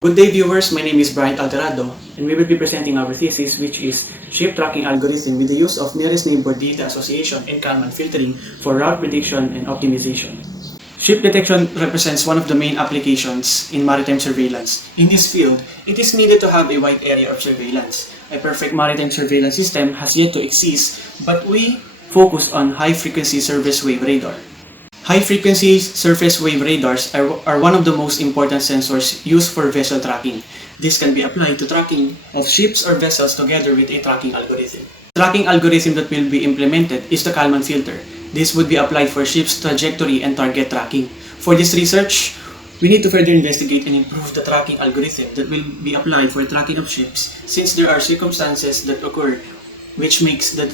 Good day viewers, my name is BRYANT ALTERADO and we will be presenting our thesis which is ship tracking algorithm with the use of nearest neighbor data association and Kalman filtering for route prediction and optimization. Ship detection represents one of the main applications in maritime surveillance. In this field, it is needed to have a wide area of surveillance. A perfect maritime surveillance system has yet to exist, but we focus on high-frequency surface wave radar. High-frequency surface wave radars are one of the most important sensors used for vessel tracking. This can be applied to tracking of ships or vessels together with a tracking algorithm. The tracking algorithm that will be implemented is the Kalman Filter. This would be applied for ships' trajectory and target tracking. For this research, we need to further investigate and improve the tracking algorithm that will be applied for tracking of ships since there are circumstances that occur which makes that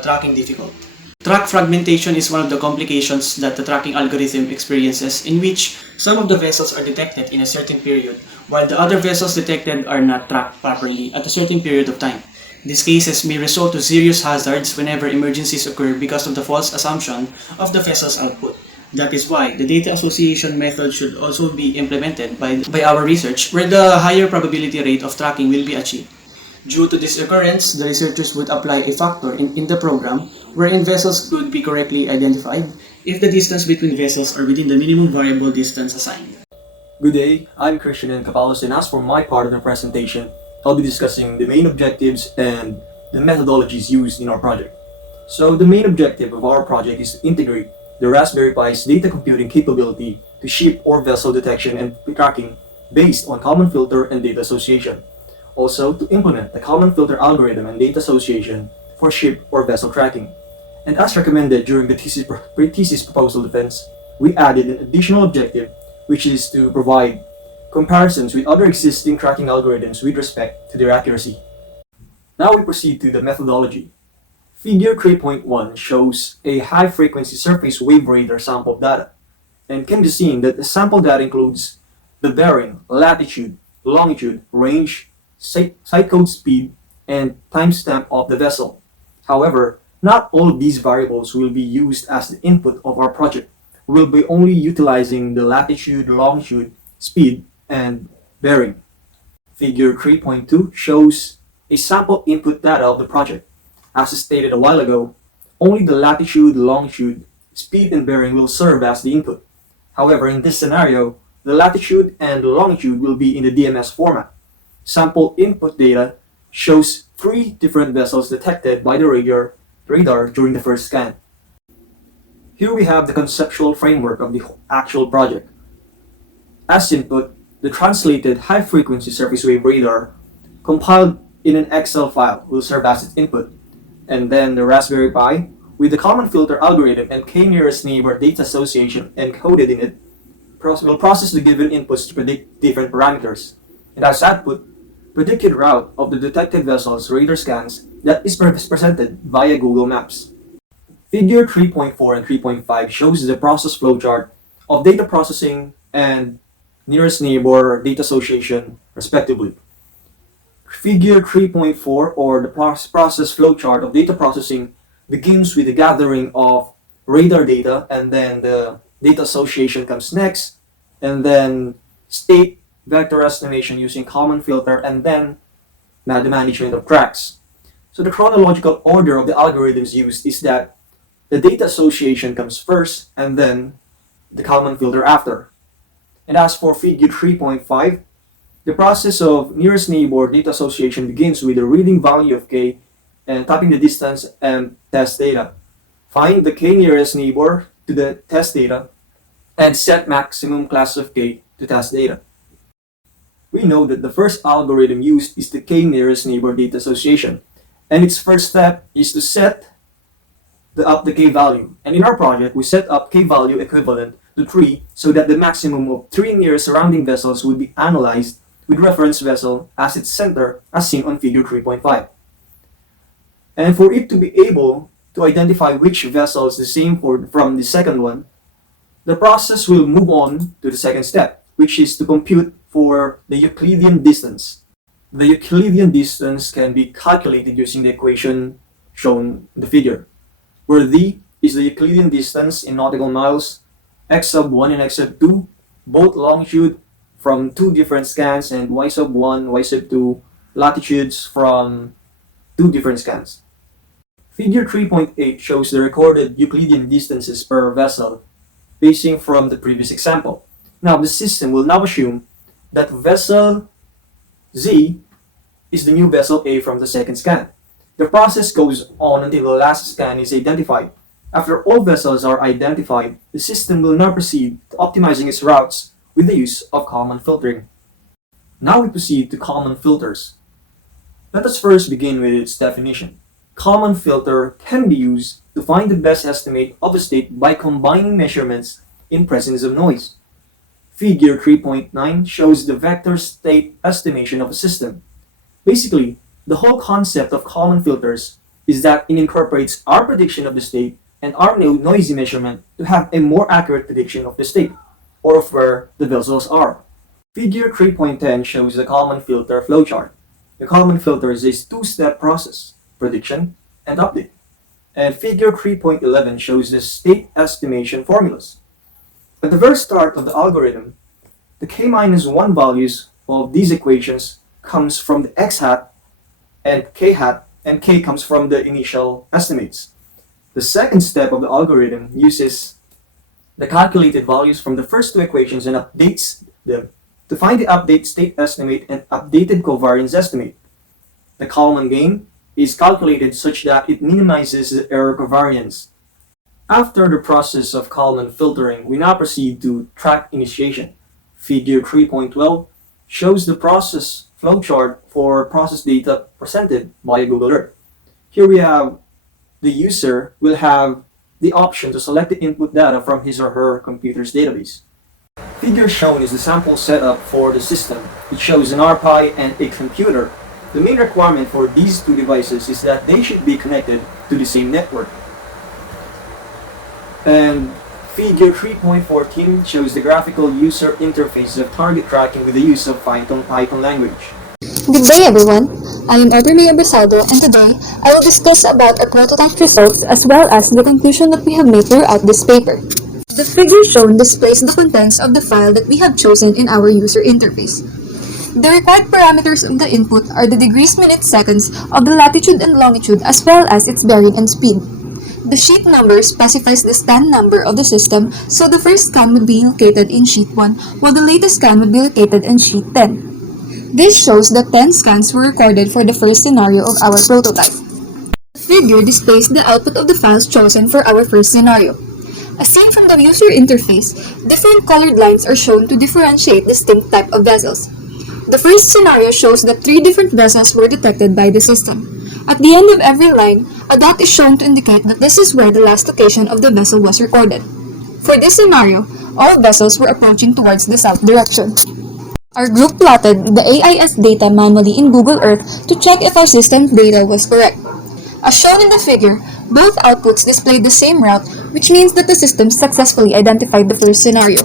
tracking difficult. Track fragmentation is one of the complications that the tracking algorithm experiences, in which some of the vessels are detected in a certain period, while the other vessels detected are not tracked properly at a certain period of time. These cases may result to serious hazards whenever emergencies occur because of the false assumption of the vessel's output. That is why the data association method should also be implemented by our research, where the higher probability rate of tracking will be achieved. Due to this occurrence, the researchers would apply a factor in the program wherein vessels could be correctly identified if the distance between vessels are within the minimum variable distance assigned. Good day, I'm Christian in CAPALOS, and as for my part of the presentation, I'll be discussing the main objectives and the methodologies used in our project. So the main objective of our project is to integrate the Raspberry Pi's data computing capability to ship or vessel detection and tracking based on Kalman Filter and data association. Also, to implement the Kalman Filter algorithm and data association for ship or vessel tracking. And as recommended during the thesis proposal defense, we added an additional objective, which is to provide comparisons with other existing tracking algorithms with respect to their accuracy. Now we proceed to the methodology. Figure 3.1 shows a high-frequency surface wave radar sample data, and can be seen that the sample data includes the bearing, latitude, longitude, range, site code speed, and timestamp of the vessel. However, not all of these variables will be used as the input of our project. We will be only utilizing the latitude, longitude, speed, and bearing. Figure 3.2 shows a sample input data of the project. As stated a while ago, only the latitude, longitude, speed, and bearing will serve as the input. However, in this scenario, the latitude and longitude will be in the DMS format. Sample input data shows 3 different vessels detected by the radar during the first scan. Here we have the conceptual framework of the actual project. As input, the translated high-frequency surface wave radar compiled in an Excel file will serve as its input, and then the Raspberry Pi with the Kalman Filter algorithm and k-nearest neighbor data association encoded in it will process the given inputs to predict different parameters, and as output, predicted route of the detected vessel's radar scans that is presented via Google Maps. Figure 3.4 and 3.5 shows the process flowchart of data processing and nearest neighbor data association, respectively. Figure 3.4, or the process flowchart of data processing, begins with the gathering of radar data, and then the data association comes next, and then state vector estimation using Kalman Filter, and then the management of tracks. So the chronological order of the algorithms used is that the data association comes first and then the Kalman Filter after. And as for figure 3.5, the process of nearest neighbor data association begins with the reading value of k and typing the distance and test data. Find the k nearest neighbor to the test data and set maximum class of k to test data. We know that the first algorithm used is the k-nearest neighbor data association, and its first step is to set up the k value. And in our project, we set up k value equivalent to 3 so that the maximum of 3 nearest surrounding vessels would be analyzed with reference vessel as its center, as seen on figure 3.5. And for it to be able to identify which vessel is the same from the second one, the process will move on to the second step, which is to compute for the Euclidean distance. The Euclidean distance can be calculated using the equation shown in the figure, where d is the Euclidean distance in nautical miles, x sub 1 and x sub 2, both longitude from two different scans, and y sub 1, y sub 2 latitudes from two different scans. Figure 3.8 shows the recorded Euclidean distances per vessel basing from the previous example. Now, the system will now assume that vessel Z is the new vessel A from the second scan. The process goes on until the last scan is identified. After all vessels are identified, the system will now proceed to optimizing its routes with the use of Kalman filtering. Now we proceed to Kalman filters. Let us first begin with its definition. Kalman filter can be used to find the best estimate of a state by combining measurements in presence of noise. Figure 3.9 shows the vector state estimation of a system. Basically, the whole concept of Kalman filters is that it incorporates our prediction of the state and our noisy measurement to have a more accurate prediction of the state, or of where the vessels are. Figure 3.10 shows the Kalman filter flowchart. The Kalman filter is a two-step process, prediction and update. And figure 3.11 shows the state estimation formulas. At the very start of the algorithm, the k-1 values of these equations comes from the x hat and k hat, and k comes from the initial estimates. The second step of the algorithm uses the calculated values from the first two equations and updates them to find the update state estimate and updated covariance estimate. The Kalman gain is calculated such that it minimizes the error covariance. After the process of Kalman filtering, we now proceed to track initiation. Figure 3.12 shows the process flowchart for process data presented by Google Earth. Here we have the user will have the option to select the input data from his or her computer's database. Figure shown is the sample setup for the system. It shows an RPi and a computer. The main requirement for these two devices is that they should be connected to the same network. And Figure 3.14 shows the graphical user interface of target tracking with the use of Python language. Good day everyone, I am ABRASALDO and today I will discuss about our prototype results as well as the conclusion that we have made throughout this paper. The figure shown displays the contents of the file that we have chosen in our user interface. The required parameters of the input are the degrees, minutes, seconds of the latitude and longitude as well as its bearing and speed. The sheet number specifies the scan number of the system, so the first scan would be located in sheet 1 while the latest scan would be located in sheet 10. This shows that 10 scans were recorded for the first scenario of our prototype. The figure displays the output of the files chosen for our first scenario. As seen from the user interface, different colored lines are shown to differentiate distinct type of vessels. The first scenario shows that 3 different vessels were detected by the system. At the end of every line, a dot is shown to indicate that this is where the last location of the vessel was recorded. For this scenario, all vessels were approaching towards the south direction. Our group plotted the AIS data manually in Google Earth to check if our system's data was correct. As shown in the figure, both outputs displayed the same route, which means that the system successfully identified the first scenario.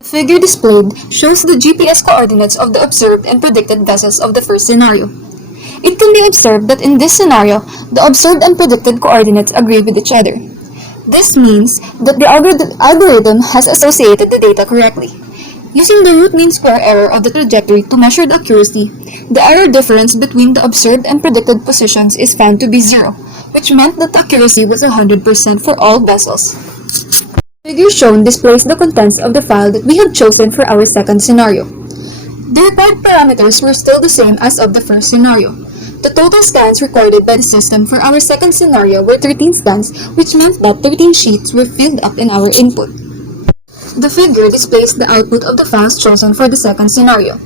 The figure displayed shows the GPS coordinates of the observed and predicted vessels of the first scenario. It can be observed that in this scenario, the observed and predicted coordinates agree with each other. This means that the algorithm has associated the data correctly. Using the root mean square error of the trajectory to measure the accuracy, the error difference between the observed and predicted positions is found to be 0, which meant that the accuracy was 100% for all vessels. The figure shown displays the contents of the file that we have chosen for our second scenario. The required parameters were still the same as of the first scenario. The total scans recorded by the system for our second scenario were 13 scans, which meant that 13 sheets were filled up in our input. The figure displays the output of the files chosen for the second scenario.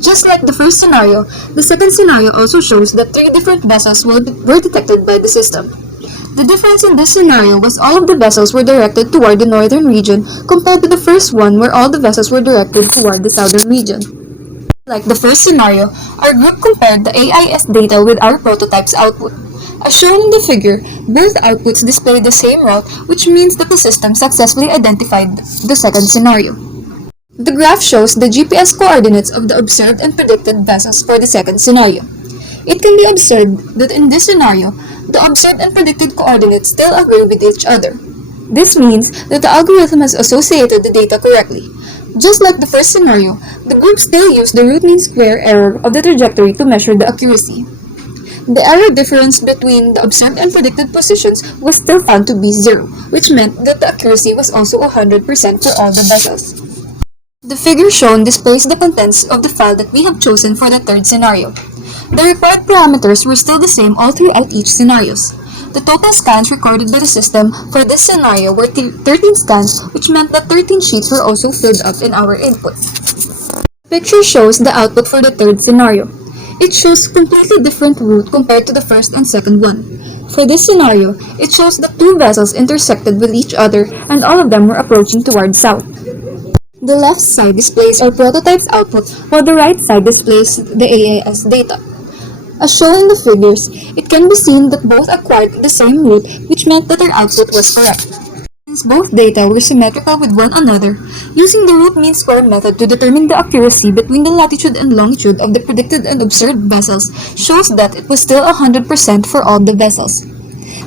Just like the first scenario, the second scenario also shows that 3 different vessels were detected by the system. The difference in this scenario was all of the vessels were directed toward the northern region compared to the first one where all the vessels were directed toward the southern region. Like the first scenario, our group compared the AIS data with our prototype's output. As shown in the figure, both outputs display the same route, which means that the system successfully identified the second scenario. The graph shows the GPS coordinates of the observed and predicted vessels for the second scenario. It can be observed that in this scenario, the observed and predicted coordinates still agree with each other. This means that the algorithm has associated the data correctly. Just like the first scenario, the group still used the root mean square error of the trajectory to measure the accuracy. The error difference between the observed and predicted positions was still found to be 0, which meant that the accuracy was also 100% for all the vessels. The figure shown displays the contents of the file that we have chosen for the third scenario. The required parameters were still the same all throughout each scenarios. The total scans recorded by the system for this scenario were 13 scans, which meant that 13 sheets were also filled up in our input. The picture shows the output for the third scenario. It shows completely different route compared to the first and second one. For this scenario, it shows that two vessels intersected with each other and all of them were approaching towards south. The left side displays our prototype's output while the right side displays the AAS data. As shown in the figures, it can be seen that both acquired the same route, which meant that their output was correct. Since both data were symmetrical with one another, using the root mean square method to determine the accuracy between the latitude and longitude of the predicted and observed vessels shows that it was still 100% for all the vessels.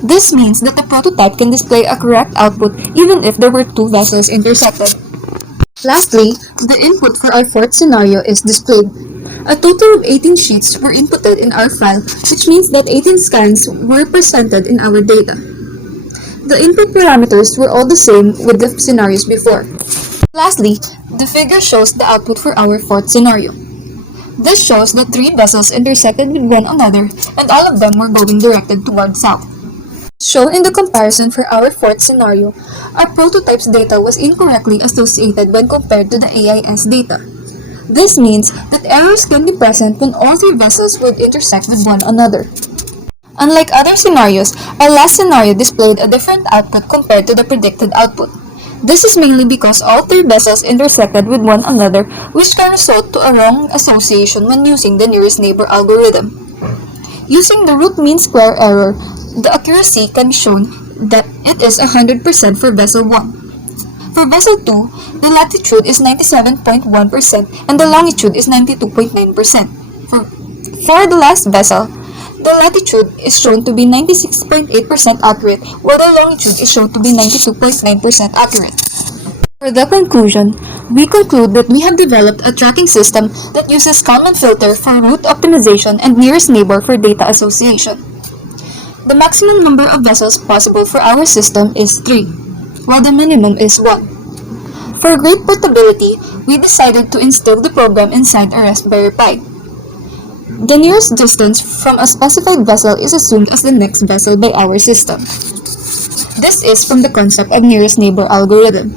This means that the prototype can display a correct output even if there were two vessels intersected. Lastly, the input for our fourth scenario is displayed. A total of 18 sheets were inputted in our file, which means that 18 scans were presented in our data. The input parameters were all the same with the scenarios before. Lastly, the figure shows the output for our fourth scenario. This shows that 3 vessels intersected with one another and all of them were going directed towards south. Shown in the comparison for our fourth scenario, our prototype's data was incorrectly associated when compared to the AIS data. This means that errors can be present when all 3 vessels would intersect with one another. Unlike other scenarios, our last scenario displayed a different output compared to the predicted output. This is mainly because all 3 vessels intersected with one another, which can result to a wrong association when using the nearest neighbor algorithm. Using the root mean square error, the accuracy can be shown that it is 100% for vessel 1. For vessel 2, the latitude is 97.1% and the longitude is 92.9%. For the last vessel, the latitude is shown to be 96.8% accurate while the longitude is shown to be 92.9% accurate. For the conclusion, we conclude that we have developed a tracking system that uses Kalman Filter for route optimization and nearest neighbor for data association. The maximum number of vessels possible for our system is 3, while the minimum is 1. For great portability, we decided to install the program inside a Raspberry Pi. The nearest distance from a specified vessel is assumed as the next vessel by our system. This is from the concept of nearest neighbor algorithm.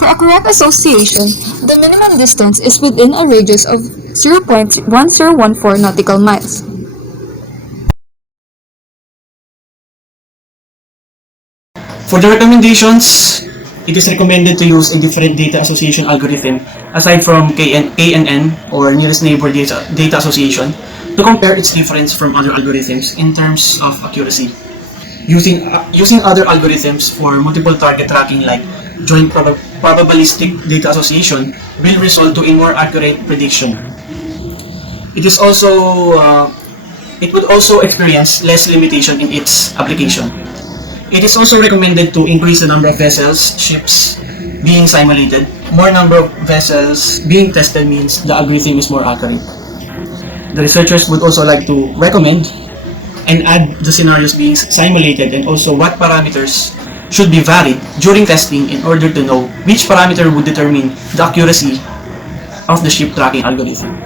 For a correct association, the minimum distance is within a radius of 0.1014 nautical miles. For the recommendations, it is recommended to use a different data association algorithm aside from KNN or nearest neighbor data association to compare its difference from other algorithms in terms of accuracy. Using other algorithms for multiple target tracking like joint probabilistic data association will result to a more accurate prediction. It would also experience less limitation in its application. It is also recommended to increase the number of vessels, ships, being simulated. More number of vessels being tested means the algorithm is more accurate. The researchers would also like to recommend and add the scenarios being simulated and also what parameters should be varied during testing in order to know which parameter would determine the accuracy of the ship tracking algorithm.